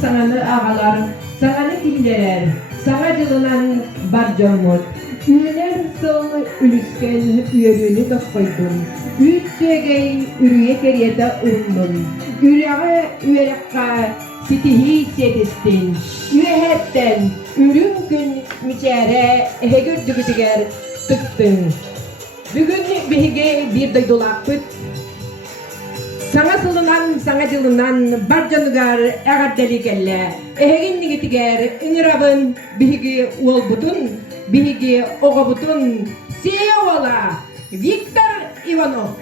saňany agalar, saňany dillerer, saňa jylynan barjamot. Üler soň ülüsken üyörüni dokkoydum. Üç degey ürüye keriyete urundum. Ürege üyerekka sitihi sedistin. Üyehetten ürün gün miçere ehegürdügüdiger tıktın. Bugün bihige bir daydolakpıt. Saňa sılınan, saňa jylynan barjanygar egaddeli kelle. Eheginnigitiger ünirabın bihigi uolbutun, bihigi ogobutun. Sиэйэ Уола, Виктор Иванов.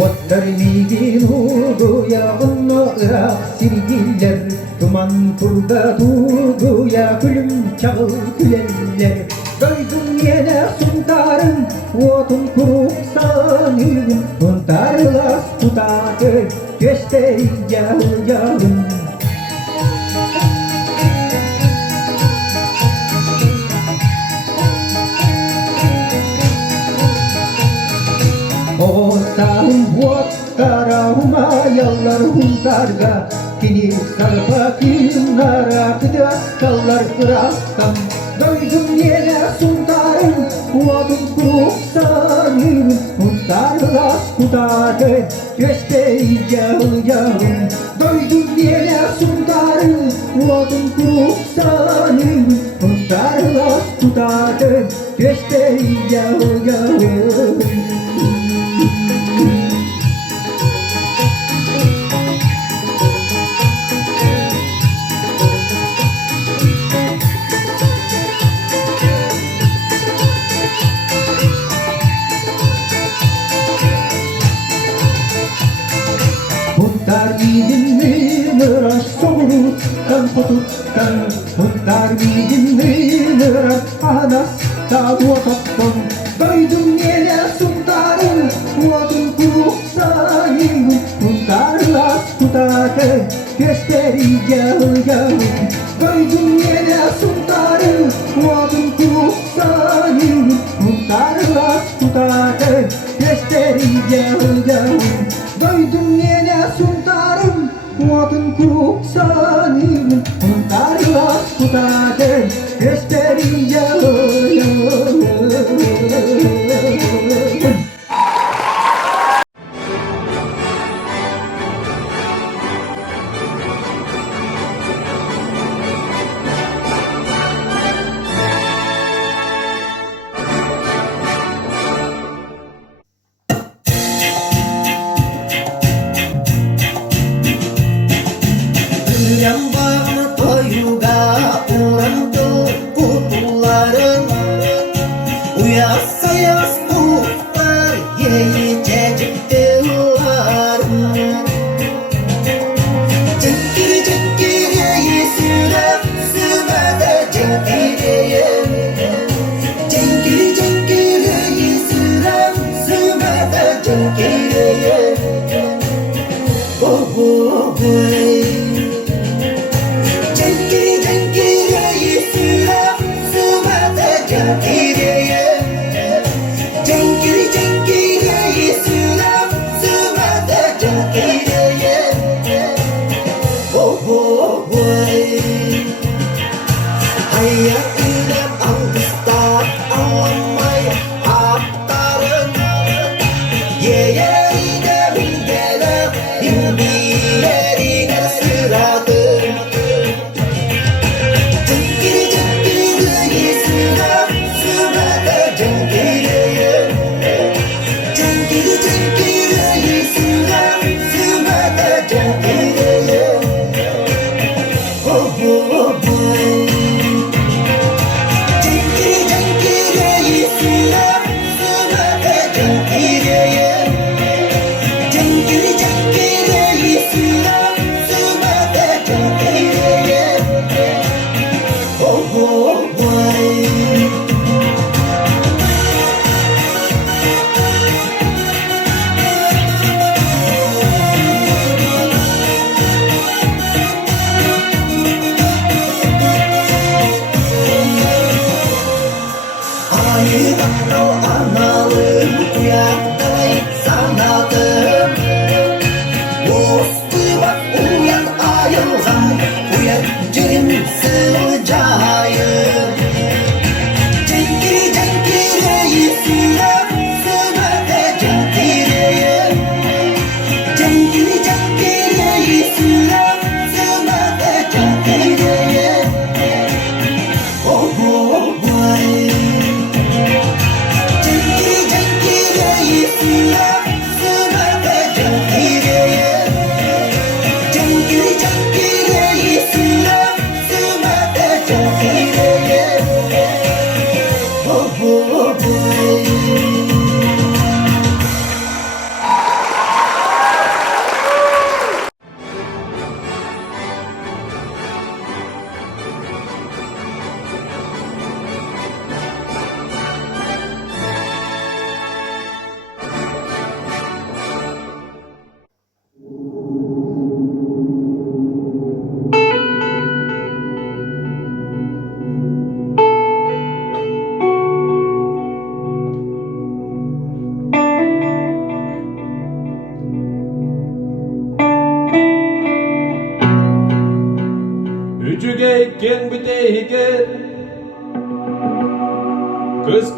Otlarmigin huduya ıllılar sirgiller Duman kurda tuğduya gülüm çağıl güleller Doydum yine suntarım otun kuruk sanırım Untarılas tutadı göster yağıl yağın Oğuzlarım uo.д.а humayallar hundarga Kini sarpa kınlara kıdaskallar kırastam Doydum yine sundarım uodun kuruk sanırım Hundarlas kutadı gösteri yağıl yağın Doydum yine sundarım uodun kuruk sanırım Hundarlas kutadı gösteri yağıl yağın Huntar gidinmi nıraş soğuttan tututtan Huntar gidinmi nıraş anas da uotattan Doydum yine suntarım uodun kuruk sanırım Huntarlas kutadı gösteri yağıl yağın Doydum yine suntarım uodun kuruk sanırım Huntarlas kutadı gösteri yağıl yağın Doydum yine suntarım uodun kuruk sanırım Huntarlas kutadı gösteri yağıl yağın Yang bağlı koyuga ulan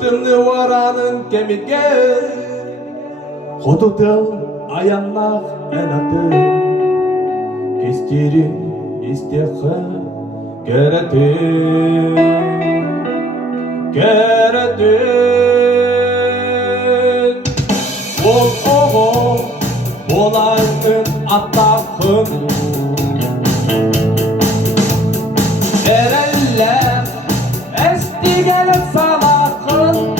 Kıttыыны varanın kemikge Hotutel ayanlak enatı Keskerin istehe keretin Ol oğul Bolanın attahın Ereller Estigene salakın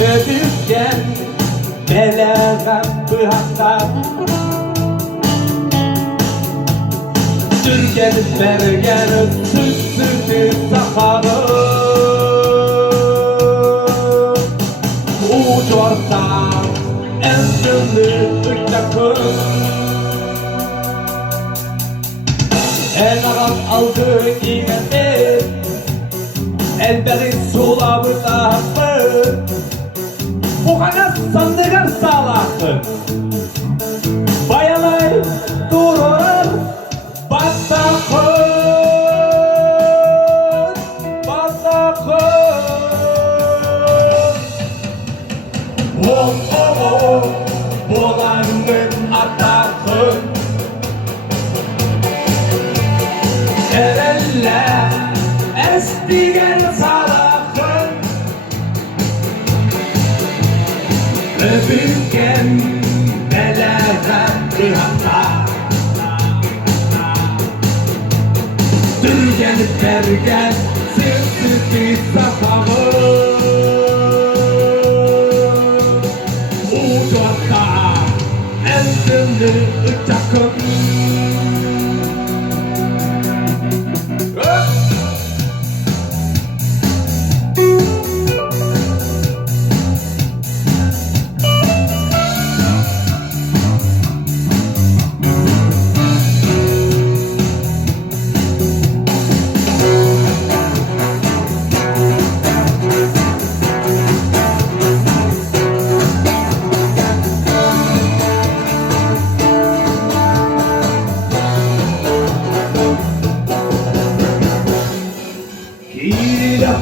Öbükken Beleğem bıhakta Türkenip bergen Süt sütü sakarım Ucu ortam Endülü ıktakın El aram aldı iğnesi Ellerin sulamı tahmı Bu kadar sandığın salakı Bayalay durur Batakın Ol oğul Bolanın atakın Ereller Estigen salakın Öbükken Beleğem bıhakta Dürgenip bergen Sırtı sakamın Ucu.д.а Endülü ıktakın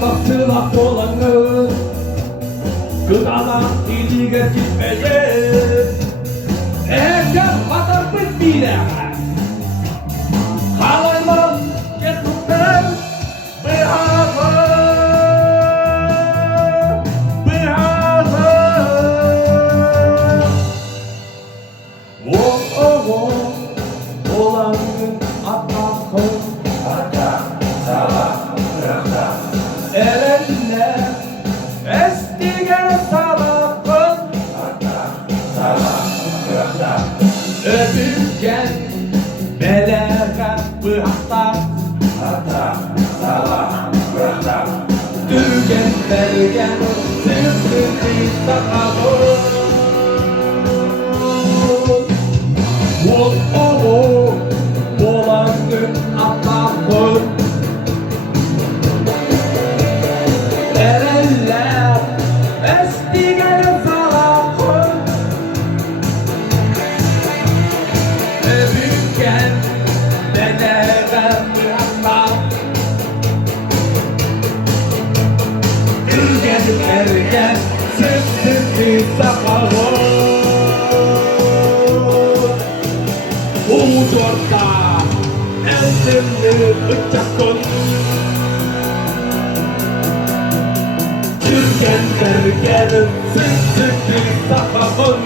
Baksıla dolanır Gıdadan iliğe gitmeyir Erken kadar bitmeyir Kalayman getirdim Bıhazır Ol болаңын атақын Элеллер эстиген салақын Öpülgen beleğe bıhtar Dürgen belgen sırtını sakalım uo.д.а болаңын атақын Элеллер эстиген салақын Öpülgen beleğe bıhtar Dürgen belgen sırtını sakalım uo.д.а eltimni bıçakın Türgen bergenin sırtını sakalım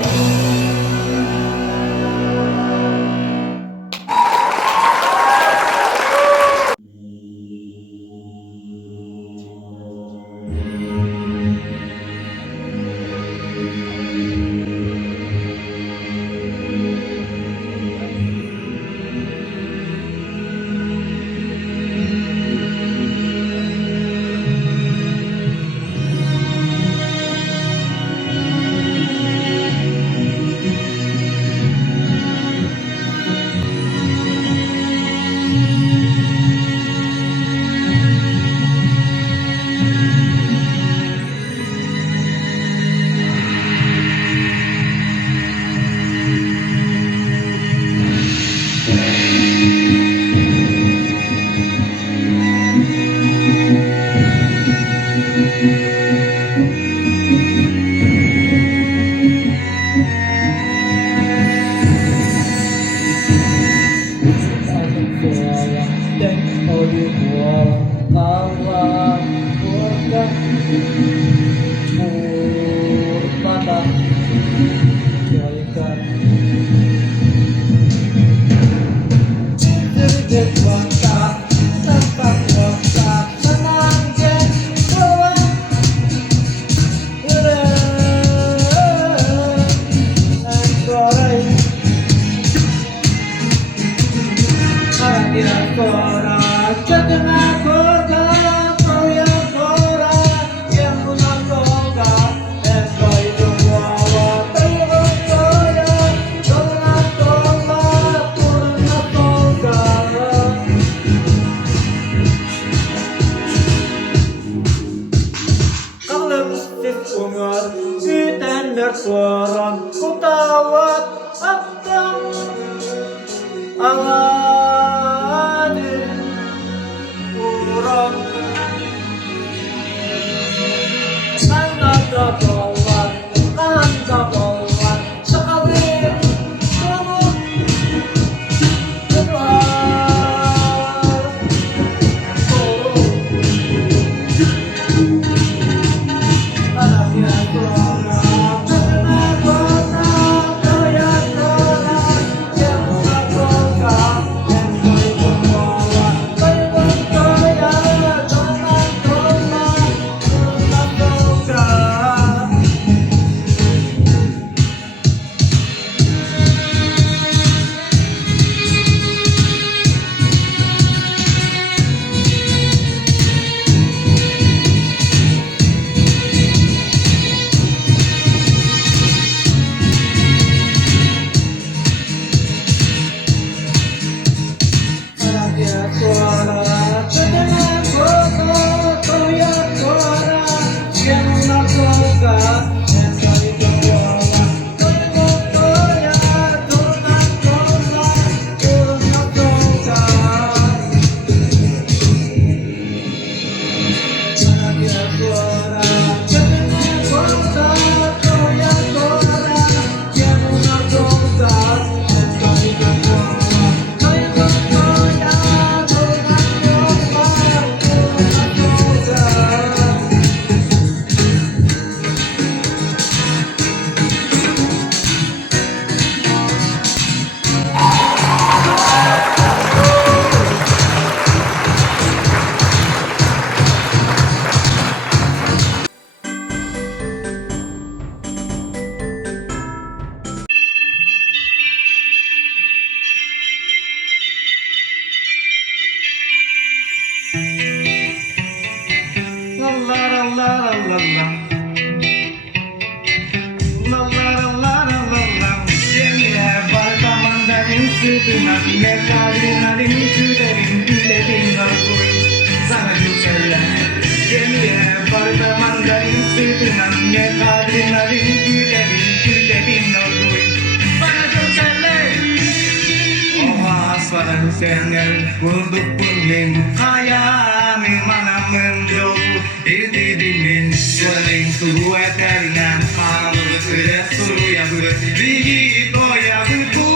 Sengel kurduk pungling hayami mana mendok iti dingin seling tuwe teringan kamu sudah suruh ya bigi toya buku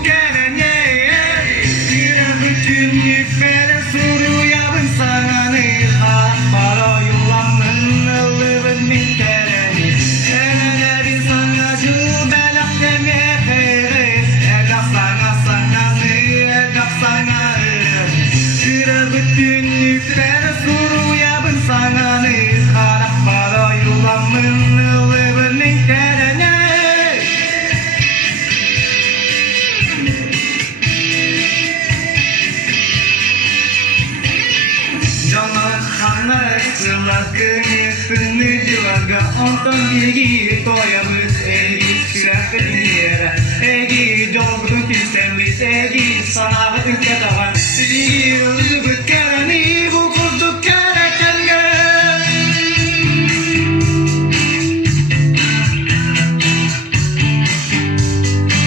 kenanya kira berjunyi pada suruh ya bensangane hak para yulang menelur nikahani enana bisa ngaju belak temeh edak sangat sangat edak sangat kira berjunyi pada suruh ya bensangane hak para yulang menelur nikahani jangan karena setelah kini juga onton gigi toya bus egi siapa dinera egi jauh betul tembis egi sana betul katakan egi untuk kerani buku untuk kerakan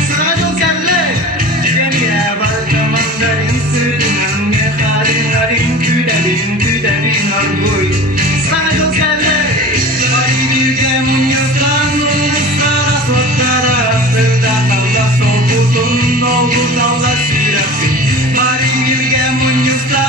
serajung kale jadi abal teman dari sedangnya kadang-kadang kudarin argui serajung kale mari kita menyerang ualаттara ualаттara sedang Allah soputun Allah sirasi mari kita menyerang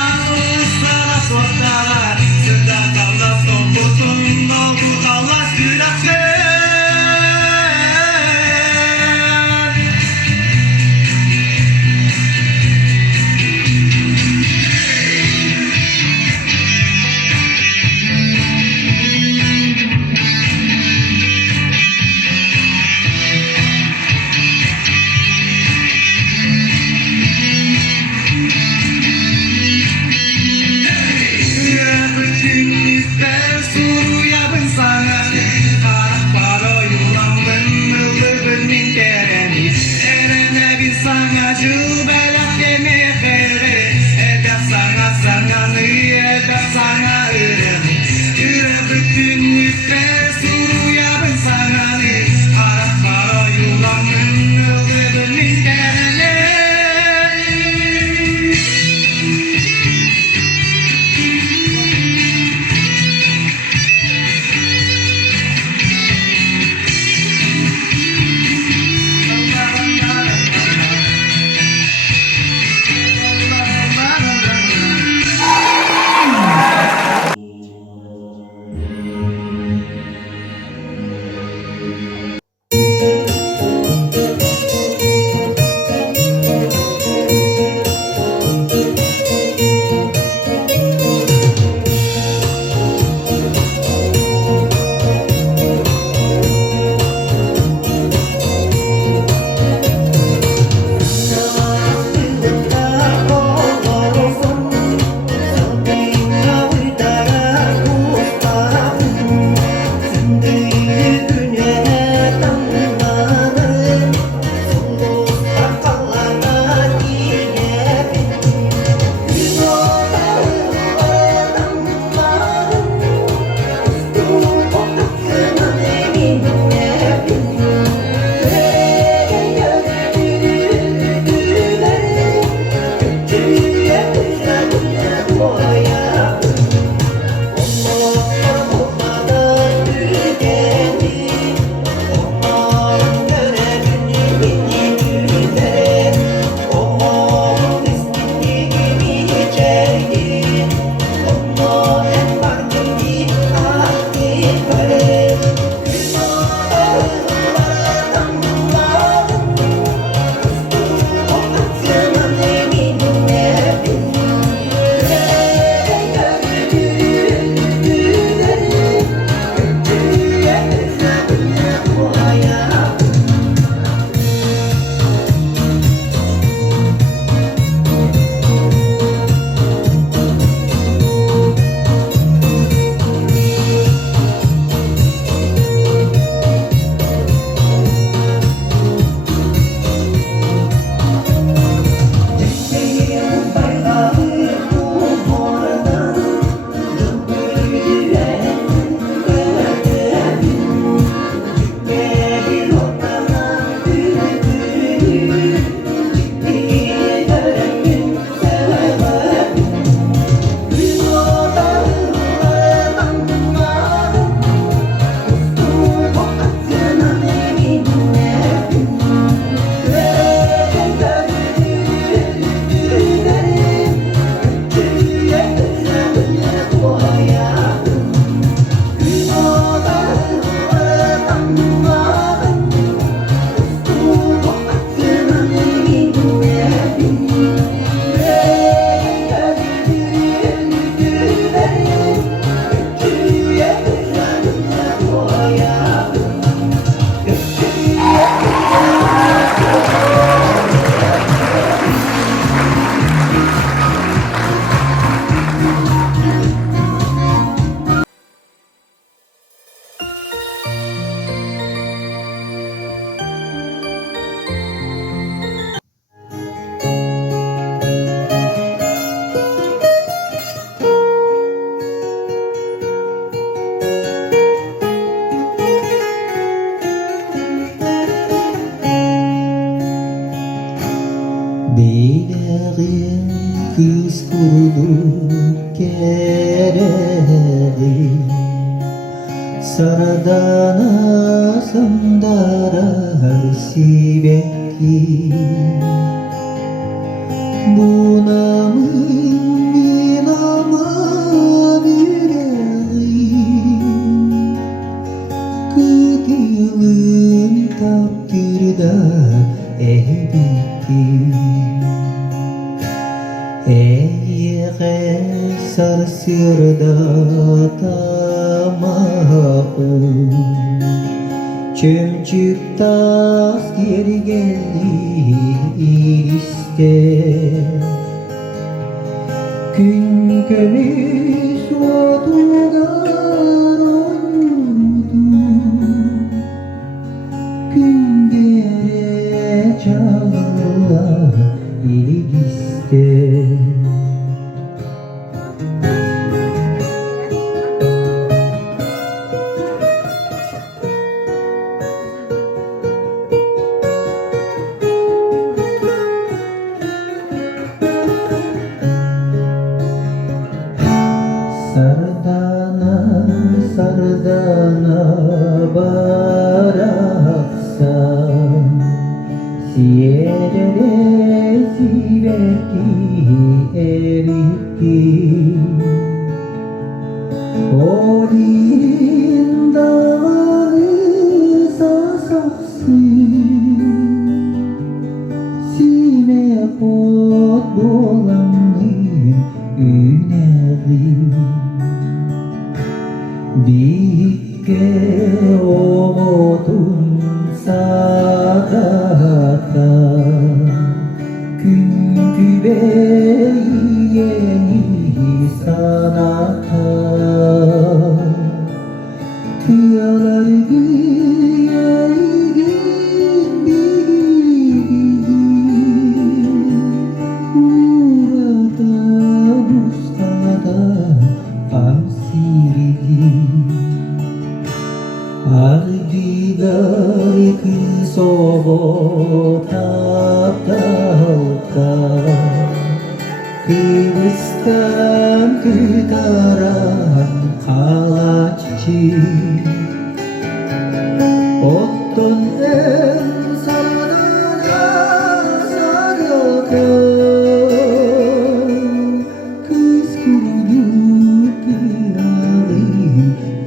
kız kurdu kereli Saradana sandarar sibeki Buna mı minama yüreğim Kıttığın takdirde ebedi Eğe sarsırda tamau Çömçük tas geri gelir ister Gün gönüş otugar oynudu Gün gere çağlar ister Sardana baraksa Siëyë eriki Olindağı sasapsı Sime kod bolanın üneri Bikke omotun sadaka Künkü beyeni sanata Kıyalar güyeygin bilgi Murada mustada amsirgi Ardigar kısobo taptauka Kıbrıs'tan Kıttaran kalaççı Ottun en sarana sarıka Kız kurdu kiralı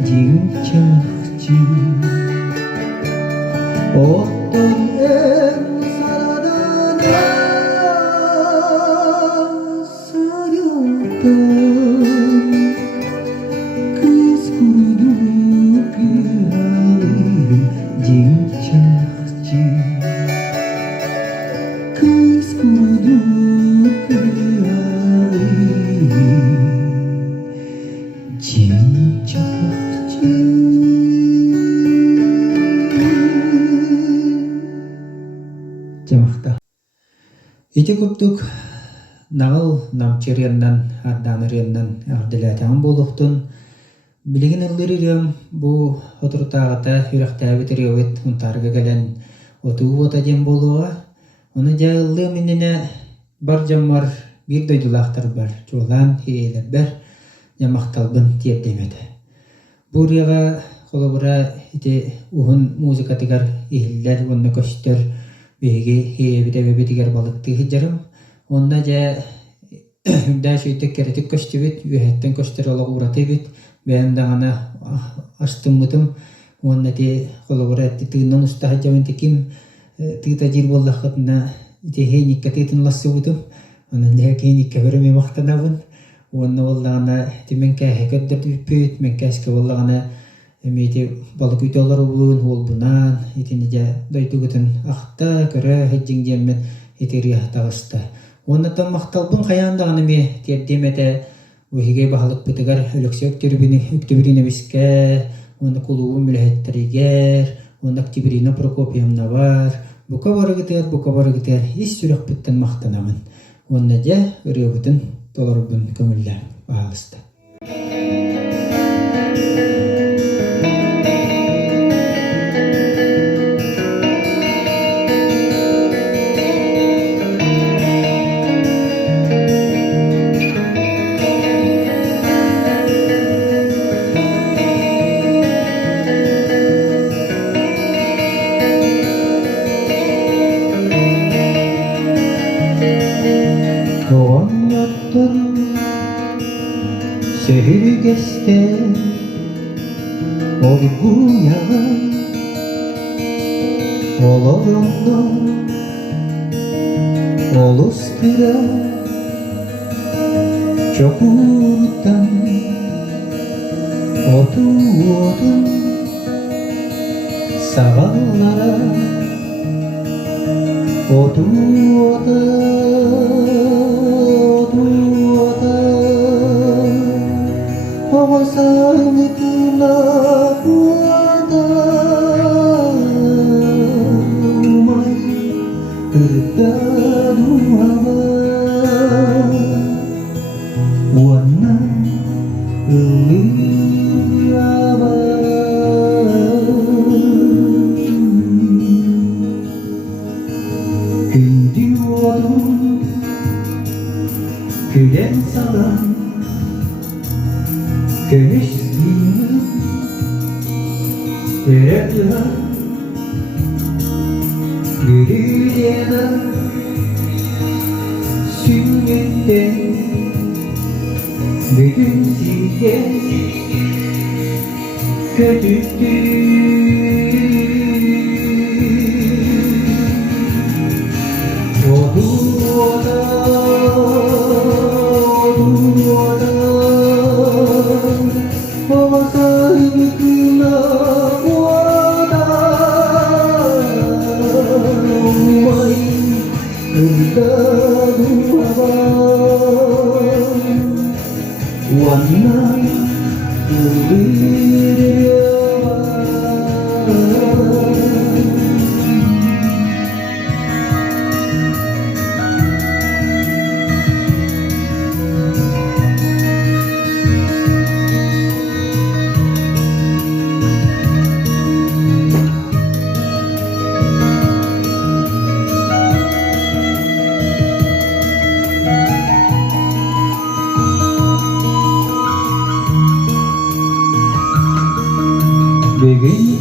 cincakçı Ottun en sarana sarıka Kız kurdu kiralı cincakçı Kız kurdu kiralı cincakçı Jamахта. Ити көптүк нағыл намчырыяннан, арданырыяннан ардылатан болуқтун. Билигин ыллырырым бу отуртағата үрәқтәбі өт ұнтарғы кәлен отуы отаден болуға. Оны жа ыллы меніне бар жаммар bir дойдулақтар бар. Жолан, хейлер бар. Ямақталбын тиептемеді. Бурыға қолыбыра ити уғын музыкатығар ихиллер, онны көштер беге хеебіде балықты жарым. Онна жа да шөйтік керетік көшті бет, үйәттен көштер олығы ұраты бет. Бәйін дағана аштым мұтым. Онна те қолыбыра тыыннан ұстаға жауын текім тыыта жир болдақытына хейникка тыытын ласы бұтым. Онна да хейникка көріме мақтанабын. Онна болдағана мен кәхе көддір дүппет, мен кәске болдағана Мете балык үйтолар болуын ол бұнан, етені жа дойдуғытын ақта, көрі, хеджің жеммен етері ақтағысты. Оннаттан мақталбын қаяндағаны ме тердеметі өйге бағылық бұтығар өліксе өктөбіріне біске, оны құлуын мүліхеттерігер, оны октябрина Прокопиямна бар. Бұқа барығытыр, ес сүрек бұттан мақтанамын. Онна жа өрі бұтын толарыбын көмілі бағылысты. оңоттон сөрүгесте олгуяга олоңно олускыра чокуртан отуодун сабаллара отуода овасаутуна уода умай ырдаруаба уанна ыллыаба күндүодун күлен салам kömüşlüğün öğretmen gülüğüne süngünde bütün size kötüktü oduoda ovasayıkına uo.д.а umay ırdaruaba uannay ıllılar Bugün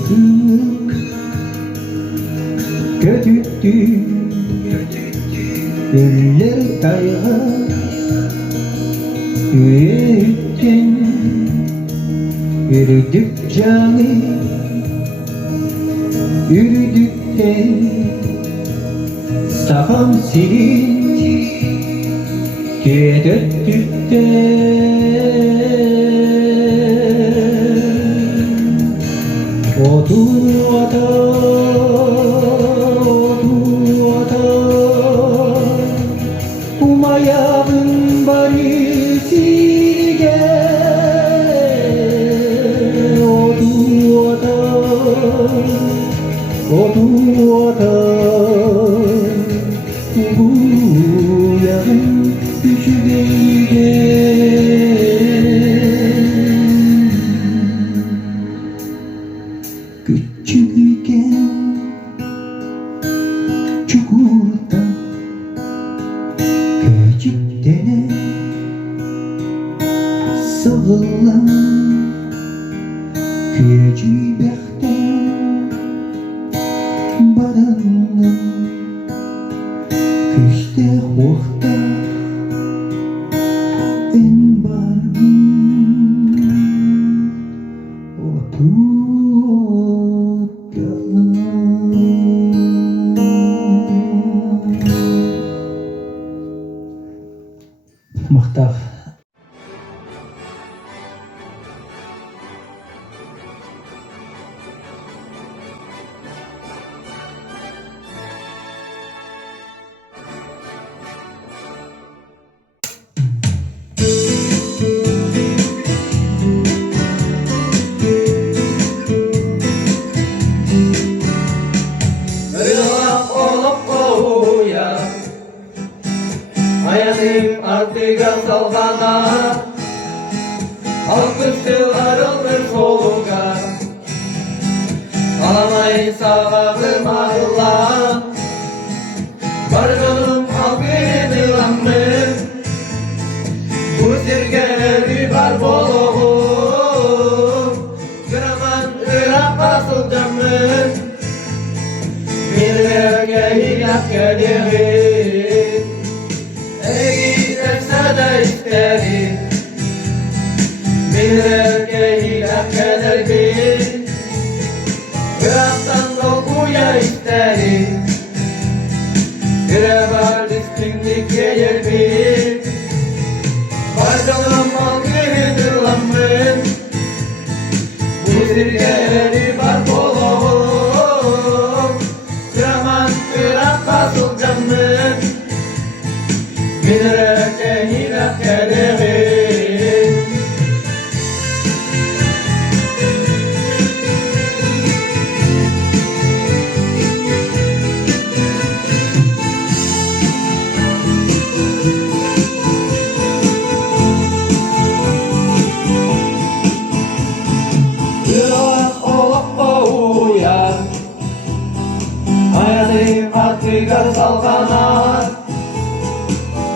kırık kötüktü Üller tayga Üyetten Yürüdük cami Yürüdükten Safam silin Oduada umayabın barisige oduada uyabın düşüge küçükken çukurda küçüktene sığılan küçübekte baranın küçte hoğda en barın Muhtar. Hayalim artıga salgana Alkışçılarılır soluğa Alamay sağabım Allah Bargınım algını lanmın Bu sirgeleri var boluğum Kıraman ırap asıl camın Bir verge hilak gelirim Ey sen Başkanım algıdılamın Bu sirkeleri var bolup Kıraman kırak kasıl canım Bilerek hilaf kederim Artık salganar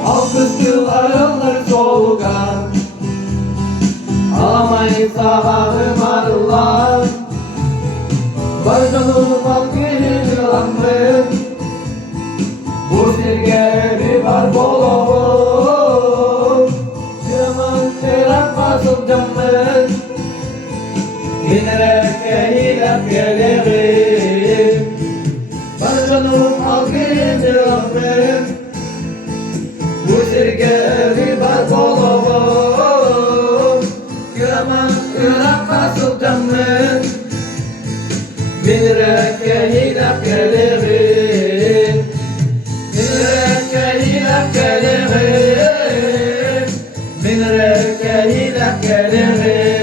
Alkıştıl arılar solgar Alamayız ağabım arılar Başkanım algıdılamın Bu sirkeleri var bolup Kırman kırak basıp camın Giderek hilaf gelirim Başkanım algıdılamın Bu sirkeleri var bolup Kıraman kırak basıp camın Giderek hilaf gelirim Giderek hilaf gelirim Giderek hilaf gelirim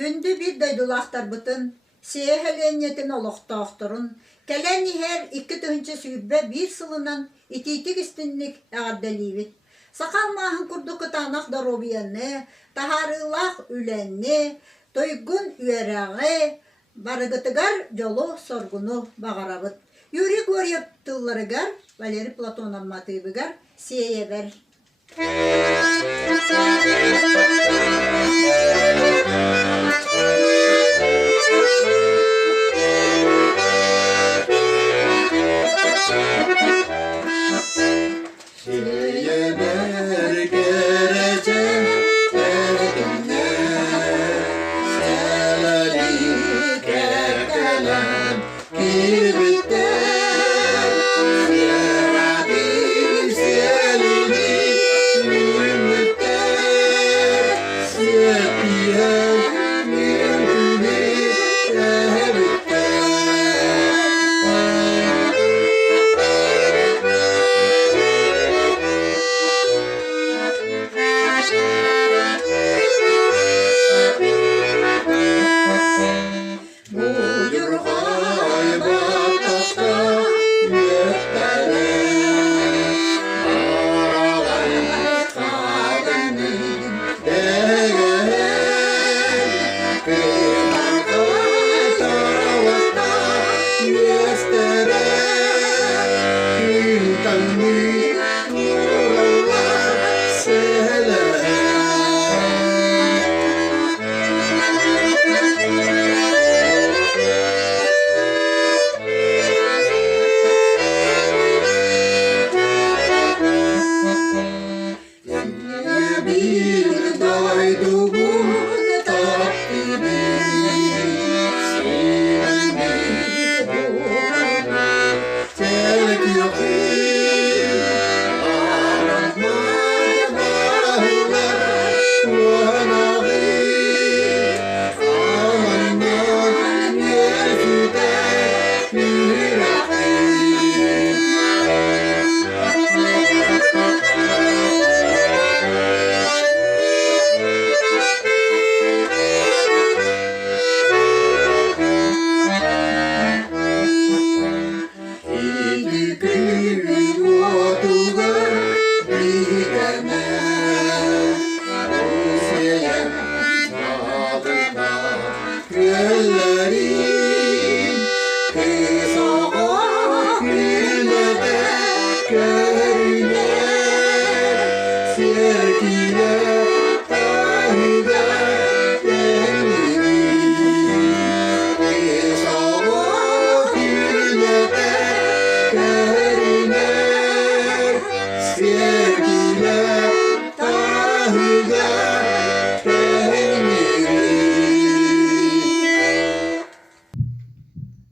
Gündü bir daydulahtar bıtın, Сиэйэ ологтоохторун, кэлэн иһэр икки төһүнчэ сүүббэ биир сылынан ититик истинник ағаддаливит. Сақал махын күрді қытанақ доробиянны, тахарылақ үленні, тойгун үйәрәғі, барыгытыгар жолу соргуну бағарабыт. Ю.М.Гурьев тылларыгар, Валерий Платонов матыбыгар, Сиэйэ5э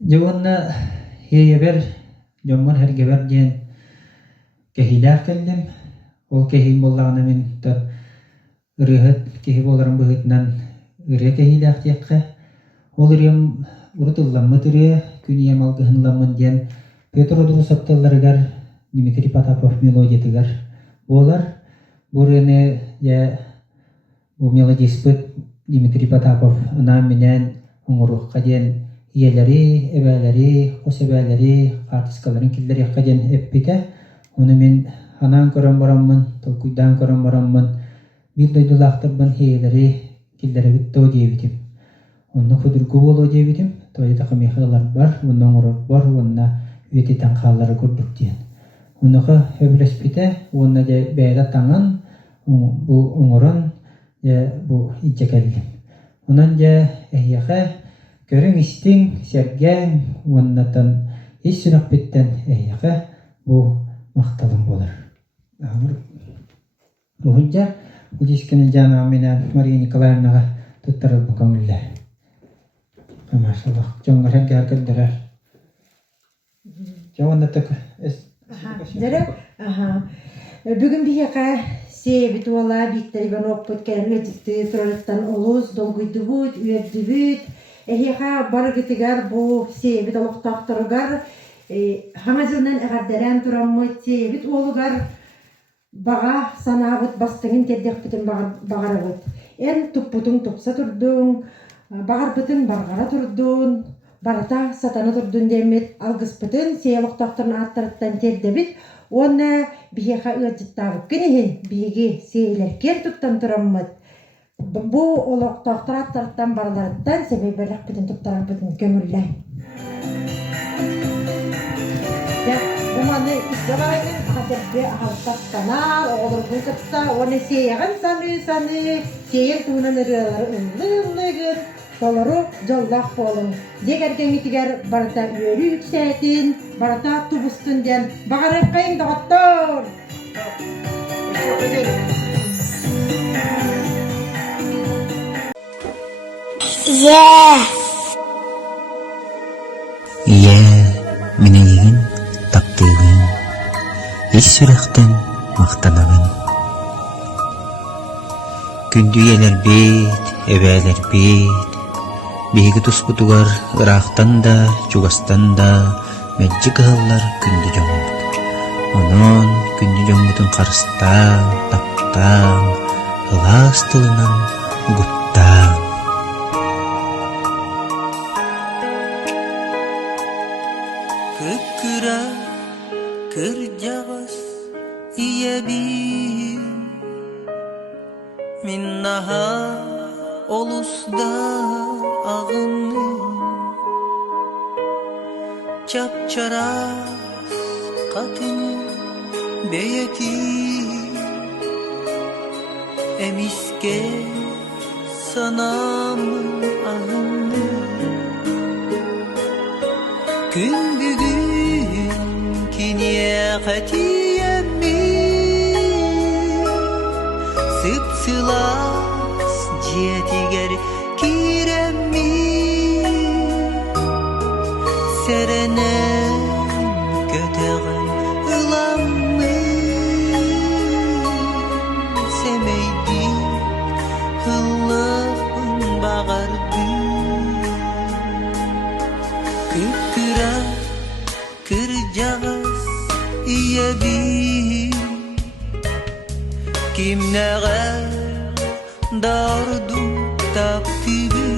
Жауанна Сиэйэ5э жоммон хергебер диен кехилях келдим. Ол кехим боллағына мен ырыхыт кехи боларын бұхытынан ыры кехилях диекке. Ол ырыям урутылламы түрі күнием алғығынламын диен Петр Одрусапталарыгар Дмитрий Потапов мелодиятыгар. Олар бурыны бу мелодиспыт Дмитрий Потапов ана менен оңырыққа диен иелери, эбәлери, қосебәлери, артискаларын килдер яққаден эппите. Оны мен анан көрөн бараммын, толкуйдан көрөн бараммын. Бир дойдулақтырбын иелери килдері бітті дейбітім. Оны құдыргу болу дейбітім. Тойда қамиқалар бар, оны оңырық бар, оны өтетен қалары көрдік дейін. Оныға өбілеспите, оны де бәйді таңын, бұл оңырын, бұл итчекәлдім. Онан де әйеқі көрің істің, сәрген, оннатан еш сүнақ біттен әйеқі бұл мақталым болыр. Рухынжа, Удискені жана менен Мария Николаевнаға тұттырыл бұл көңілді. Машаллах, жоңғар әнге әркелдірер. Жоңғандатық Бүгін бияқа Сиэйэ5э Уола Виктор Иванов подкеріне дикті тұралықтан олыз, долгойды бұд, үйерді бұд. Эхеха барыгытыгар бұл Сиэйэ5э олықтақтырыгар хаңазылынан әғардәрән тұрамы Сиэйэ5э Уолугар баға санабыт бастыңын тердек бүтін бағарабыт. Эн тұппутың тұпса тұрдың, бағар бүтін барғара тұрдың, барата сатаны турдун демет алгыспытын сыйылыктактарын аттарыттан тердебит оны биеха ыжыттабыт кенехин биеги сыйылеркер туттан тураммыт бу олоктактар аттарыттан бараларыттан себебелек битин туттарабытын көмүрле Уманы истебайын хатырбе ахалтастана оғылырбын кытта оны сеяған саны сеян туынан ырылары ыллылыгын толору жоллақ болын. Дегерген итигер барата үйөрі үксәтін, барата тубыстын ден бағарып қайын дағаттар. Мене егін таптығын, ес сүректен мақтанағын. Күнді елер бейт, әбәлер бейт, бейгі тұспытуғар ырақтан да, чугастан да, мәджі қығылар күнді жоңбыт. Онын күнді жоңбытын қарыстан, таптан, ылас тылынан ұғыттан. Кыттыыра кыржагас иеби миннаха олусда агынны чапчарас катыны бейети эмиске санамын агынны күн бүгін киэьэтэ сыпсылас жетигер киремми серенен көтөгөн ыламмы семейди ыллыхын багарды Кыттыыра кыржагас иеби кимнеге дарду таптыбы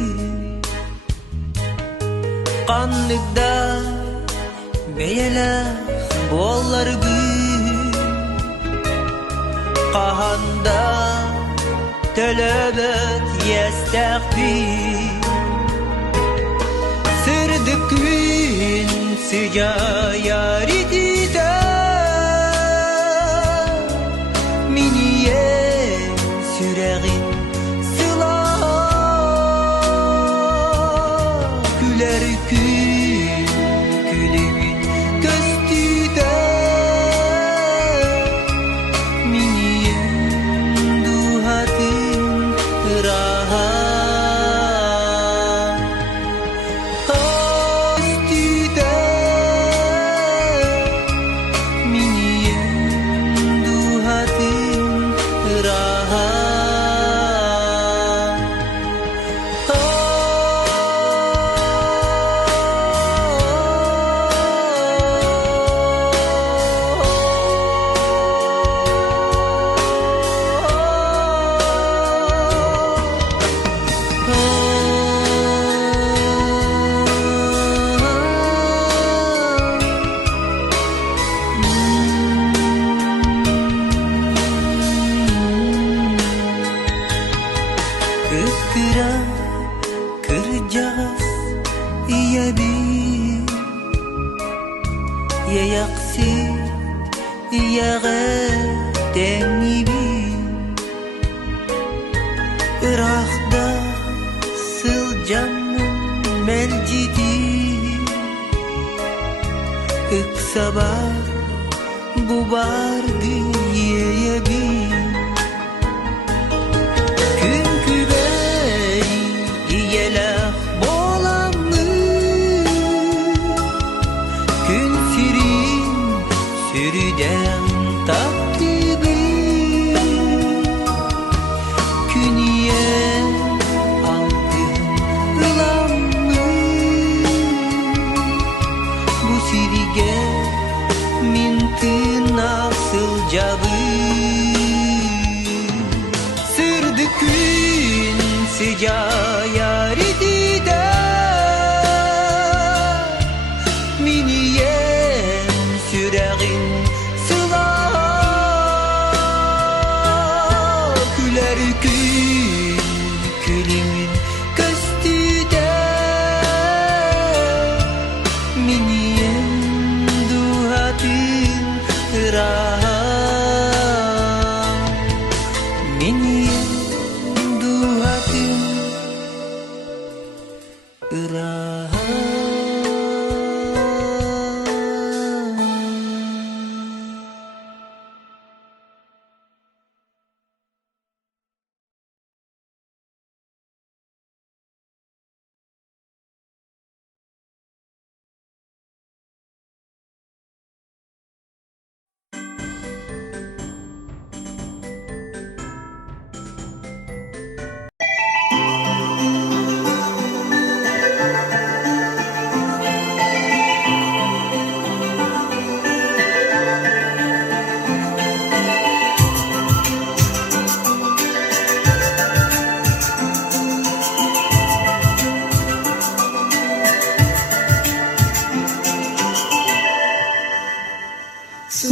канлыкда бейелер болларбы каханда төлөбөт естекби Сырдык күн sıcayaritide Miniyen süreğin sıla Güler gün gülümün göstüde Miniyen duhatın rahat Кыттыыра кыржагас иеби Яяксит ияге теңиби Ирахда сылжамның мелжиди Ыксабар бубарды иеби Sürüden taptıbı Küniye aldım ılamı Bu sürüge mintin nasıl cabı Sırdı gün sıcayaritide her gün külümün köstüde miniyem duhatin rahat miniyem duhatin rahat.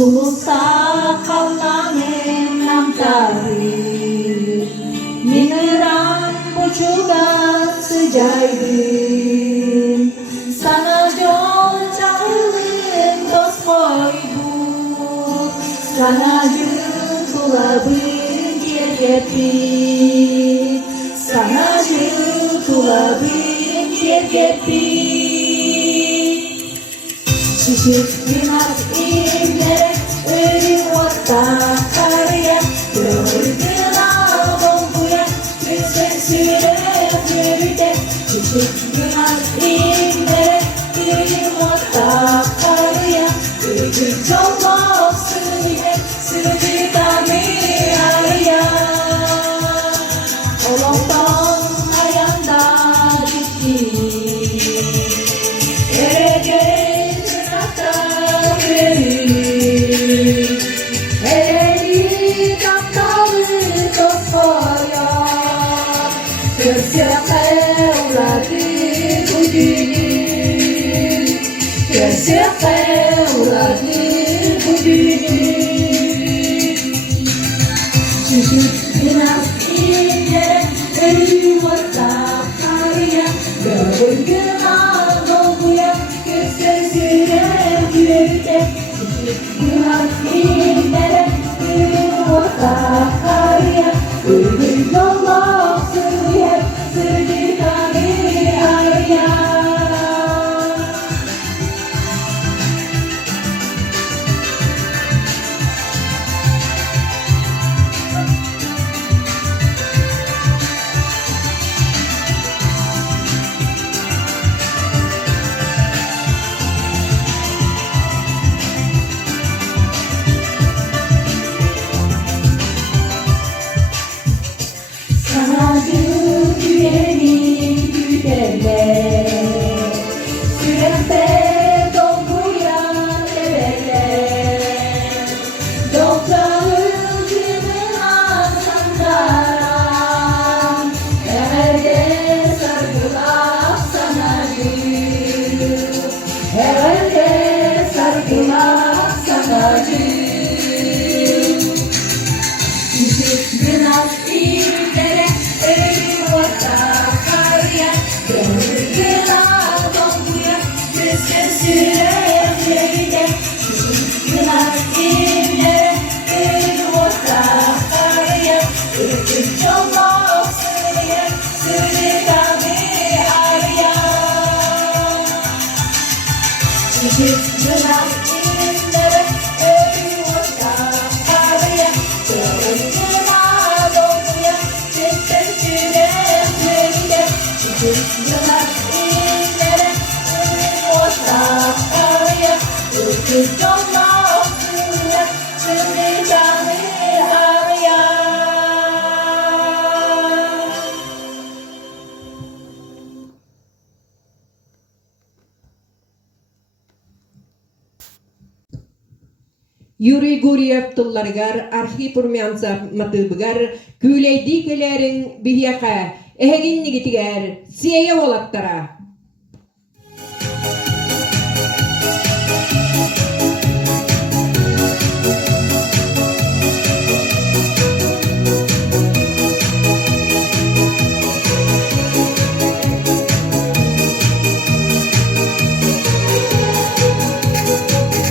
Sumusta kalangin ng tarik Minirang bucuga sejaydin Sana jol cahilin tos koybut Sana jil tulabin yergepit Sana jil tulabin yergepit Şişik binat imlek Ölüm uo.д.а Kırgıttara dolguya Lütfen sürekli Şişik binat imlek Ölüm uo.д.а Ölüm çok sürüye Sürüdü kami araya Oloktan ayanda gitti Kэнсиэр Çocuk biraz iyice ölüm uo.д.а Gönlün ağolguya Göster sürekli Çocuk biraz iyice ölüm uo.да Ölüm yolla sürüye Sürdü kami araya Sana güvenin güderler Sürekte dolduyan eveler Doktorun günün asandaran Evvelde sargılar sana gül Evvelde sargılar sana gül Küçük biraz iyice ölüm uo.д.а Kırgıttara dolguya Lütfen sürekli Küçük biraz iyice ölüm uo.да Ölüm çok sürüye Sürdü kami araya Küçük biraz iyice ölüm uo.да Kırgıttara dolguya Lütfen sürekli Küçük biraz iyice ölüm uo.да Ölüm çok sürüye Sürdü kami araya Ю.М.Гурьев тылларыгар архив урмянса матыбыгар күлейдикелерин бияка эхегиннигитигер Сиэйэ уолаттара.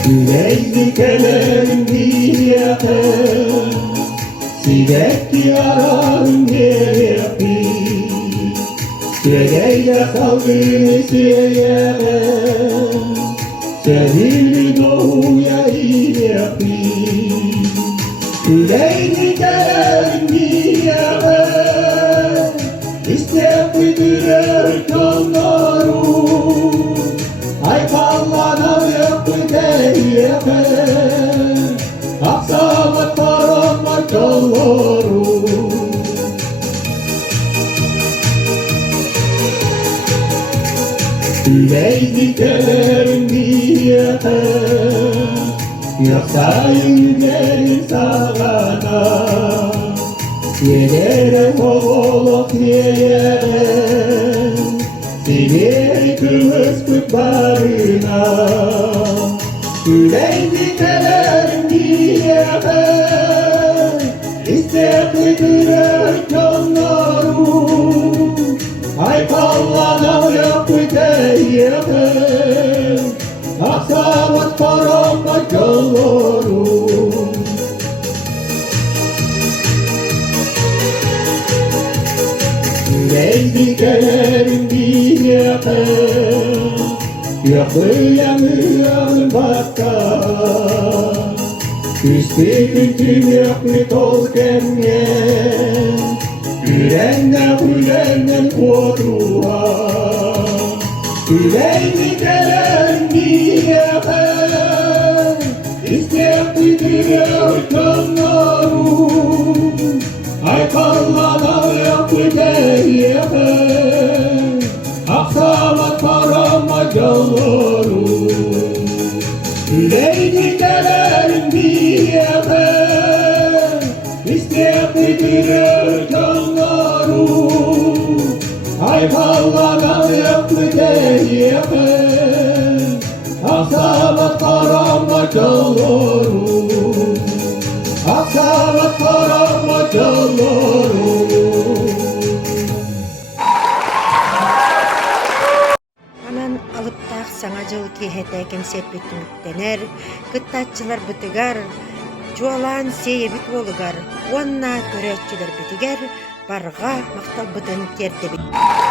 Yüreğlikelerin bir yakın Sürekli ararım gereği Siyeye salgını siyeye Sevili doğuya ilepi Yüreğlikelerin bir yakın İstep uydurar yolları Ay kallanam yapı değyepe Aksamat paramat yolları Yüreğlikelerin bir yakın Yaksayın gelin sağana Yedere kovolok yere Seni kılıç kutlarına Yüreğlikelerin bir yakın İsteklidir yolları Ay kallanam yapı değyepe Aksamat paramat yolları Yüreğlikelerin bir yakın Yakıyanıyorum bakta Üstü tüm yakı toz gemgen Gülenle uo.d.a Yüreğlikelerin bir yakın İsteklidir yolları Ay kallanam yapı değyepe Aksamat paramat yolları Yüreğlikelerin bir yakın İsteklidir yolları Ay kallanam yapı değyepe Aksamat paramat yolları Aksamat paramat yolları Анан алыптаах саңа жыл киэьэтэ кэнсиэр бүттүмүктенер, кыттачылар бытыгар, жуалаан Сиэйэ5э болугар, уонна көрөөччүлөр битигер, барға макталбытын тердебит.